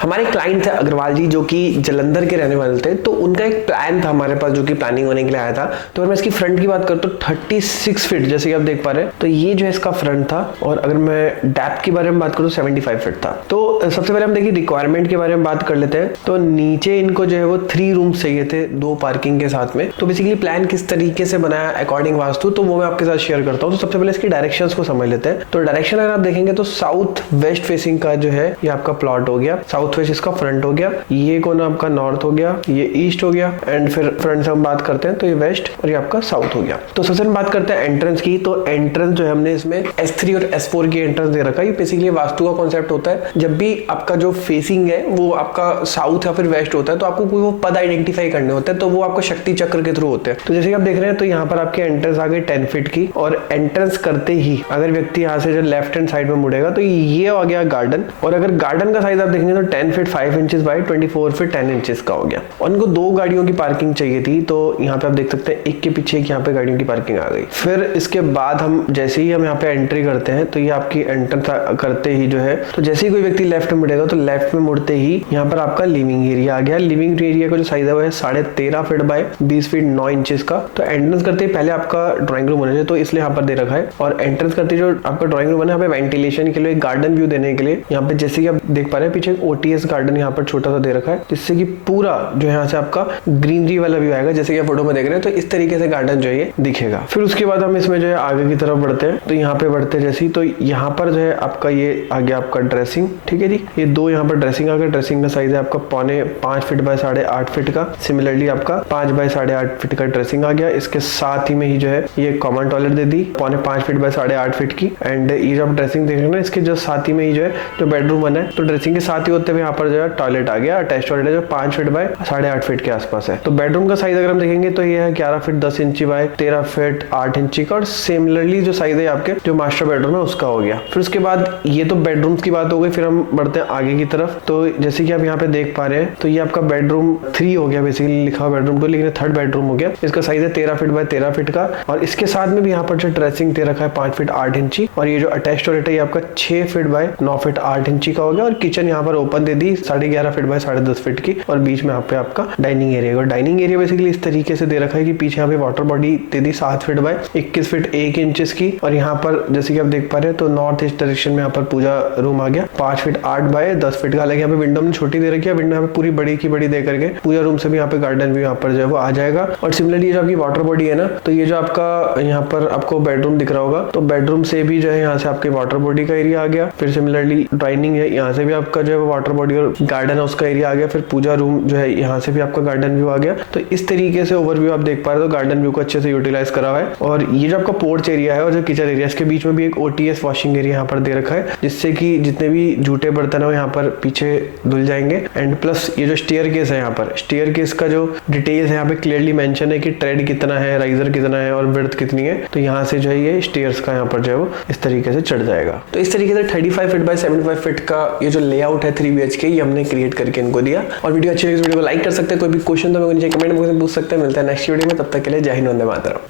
हमारे क्लाइंट थे अग्रवाल जी, जो कि जलंधर के रहने वाले थे। तो उनका एक प्लान था हमारे पास, जो कि प्लानिंग होने के लिए आया था। तो अगर मैं इसकी फ्रंट की बात करूँ तो 36 फीट, जैसे कि आप देख पा रहे हैं, तो ये जो है इसका फ्रंट था। और अगर मैं डेप्थ के बारे में बात करूँ 75 फीट था। तो सबसे पहले हम देखिए रिक्वायरमेंट के बारे में बात कर लेते हैं। तो नीचे इनको जो है वो 3 रूम्स चाहिए थे, 2 पार्किंग के साथ में। तो बेसिकली प्लान किस तरीके से बनाया अकॉर्डिंग वास्तु, तो वो मैं आपके साथ शेयर करता हूँ। तो सबसे पहले इसकी डायरेक्शंस को समझ लेते हैं। तो डायरेक्शन अगर आप देखेंगे तो साउथ वेस्ट फेसिंग का जो है ये आपका प्लॉट हो गया। साउथ वेस्ट इसका फ्रंट हो गया, ये कोना आपका नॉर्थ हो गया, ये ईस्ट हो गया, एंड फिर फ्रंट से हम बात करते हैं तो ये वेस्ट और ये आपका साउथ हो गया। तो सबसे बात करते हैं एंट्रेंस की। तो एंट्रेंस जो है हमने इसमें S3 और S4 की एंट्रेंस दे रखा है। ये बेसिकली वास्तु का कॉन्सेप्ट होता है, जब भी आपका जो फेसिंग है वो आपका साउथ या फिर वेस्ट होता है तो आपको कोई वो पद आइडेंटिफाई करने होते हैं, तो वो आपको शक्ति चक्र के थ्रू होते हैं। तो जैसे कि आप देख रहे हैं तो यहाँ पर आपकी एंट्रेंस आ गई 10 फीट की। और एंट्रेंस करते ही अगर व्यक्ति यहाँ से जो लेफ्ट हैंड साइड में मुड़ेगा तो ये आ गया गार्डन। और अगर गार्डन का साइज आप देखेंगे तो 10 feet 5 inches bye 24 feet 10 inches का हो गया। और इनको 2 गाड़ियों की पार्किंग चाहिए थी, तो यहाँ पे आप देख सकते हैं एक के पीछे एक यहाँ पे गाड़ियों की पार्किंग आ गई। फिर इसके बाद हम जैसे ही हम यहाँ पे एंट्री करते हैं तो ये आपकी एंटर करते ही जो है, तो जैसे ही कोई व्यक्ति लेफ्ट में मुड़ेगा तो लेफ्ट में मुड़ते ही यहाँ पर आपका लिविंग एरिया आ गया। लिविंग एरिया का जो साइज है वो है 13.5 फीट बाय 20 फीट 9 इंचेस का। तो एंट्रेंस करते ही पहले आपका ड्राइंग रूम होना चाहिए, तो इसलिए यहाँ पर दे रखा है। और एंट्रेंस करते जो आपका ड्राइंग रूम है यहाँ पे वेंटिलेशन के लिए, गार्डन व्यू देने के लिए, यहाँ पे जैसे कि आप देख पा रहे हैं पीछे एक OTS गार्डन यहाँ पर छोटा सा दे रखा है, जिससे कि पूरा जो यहाँ से आपका ग्रीनरी वाला व्यू आएगा। जैसे कि आप फोटो में देख रहे हैं तो इस तरीके से गार्डन जो है दिखेगा। फिर उसके बाद हम इसमें जो है आगे की तरफ बढ़ते हैं। तो यहाँ पे बढ़ते जैसे तो यहाँ पर जो है आपका ये आ गया आपका ड्रेसिंग, ठीक है जी। ये 2 यहाँ पर ड्रेसिंग आ गया। ड्रेसिंग का साइज है आपका 5.5 फीट बाय 8.5 फीट का। सिमिलरली आपका 5 बाय 8.5 फीट का ड्रेसिंग आ गया। इसके साथ ही में ही जो है ये common toilet they the 5.5 feet by 8.5 feet की। एंड ये जो आप ड्रेसिंग देख रहे हैं ना, इसके जस्ट साथ ही में ही जो है जो बेडरूम बना है, तो ड्रेसिंग के साथ ही होते हुए यहाँ पर जो है टॉयलेट आ गया। अटैच टॉयलेट है जो 5 फीट बाय 8.5 फीट के आसपास है। तो बेडरूम का साइज अगर हम देखेंगे तो ये है 11 फीट 10 इंची बाय 13 फीट 8 इंची का। और सिमिलरली जो साइज है आपके जो मास्टर बेडरूम है उसका हो गया। फिर उसके बाद ये तो बेडरूम्स की बात हो गई। फिर हम बढ़ते हैं आगे की तरफ। तो जैसे कि आप यहाँ पे देख पा रहे हैं तो ये आपका बेडरूम 3 हो गया, बेसिकली लिखा हुआ बेडरूम 2, लेकिन 3rd बेडरूम हो गया। इसका साइज है 13 फीट बाय 13 फीट का। और इसके साथ में भी यहाँ पर जो ड्रेसिंग दे रखा है 5 फीट 8 इंची। और ये जो अटैच टॉयलेट है ये आपका 6 फीट बाय 9 फीट 8 इंची का हो गया। और किचन यहाँ पर open they the 11.5 feet by 10.5 feet की। और बीच में यहाँ पे आपका डाइनिंग एरिया। और डाइनिंग एरिया बेसिकली इस तरीके से दे रखा है कि पीछे यहाँ पे water body they the 7 feet by 21 feet 1 inches की। और यहाँ पर जैसे कि आप देख पा रहे हैं तो नॉर्थ ईस्ट डायरेक्शन में यहाँ पर पूजा रूम आ गया 5 फीट 8 बाय 10 फीट का। हालांकि यहाँ पे विंडो में छोटी दे रखी है, विंडो यहाँ पे पूरी बड़ी की बड़ी दे करके पूजा रूम से भी यहाँ पे गार्डन भी यहाँ पर जो है वो आ जाएगा। और सिमिलरली जो आपकी वाटर बॉडी है ना, तो ये जो आपका यहाँ पर आपको बेडरूम दिख रहा होगा, तो बेडरूम से भी जो है यहाँ से आपके वाटर बॉडी का एरिया आ गया। फिर सिमिलरली डाइनिंग है, यहाँ से भी आपका जो है वाटर बॉडी और गार्डन है उसका एरिया आ गया। फिर पूजा रूम जो है यहाँ से भी आपका गार्डन व्यू आ गया। तो इस तरीके से ओवरव्यू आप देख पा रहे हो, गार्डन व्यू को अच्छे से यूटिलाइज करा हुआ है। और ये जो आपका पोर्च एरिया है और जो किचन एरिया, इसके बीच में भी एक OTS वॉशिंग एरिया यहाँ पर दे रखा है, जिससे कि जितने भी जूठे बर्तन है यहाँ पर पीछे धुल जाएंगे। एंड प्लस ये जो स्टेयर केस है, यहाँ पर स्टेयर केस का जो डिटेल्स है यहाँ पे क्लियरली मेंशन है कि ट्रेड कितना है, राइजर कितना है और विड्थ कितनी है। तो यहाँ से जो है ये स्टेयर्स का यहाँ पर जो है वो इस तरीके से चढ़ जाएगा। तो इस तरीके से 35 फीट बाय 75 फीट का ये जो लेआउट है 3 BHK ये हमने क्रिएट करके इनको दिया। और वीडियो अच्छी लगी तो वीडियो को लाइक कर सकते हैं। कोई भी क्वेश्चन तो मेरे को नीचे कमेंट बॉक्स में पूछ सकते हैं। मिलता है नेक्स्ट वीडियो में, तब तक के लिए जय हिंद, वंदे मातरम।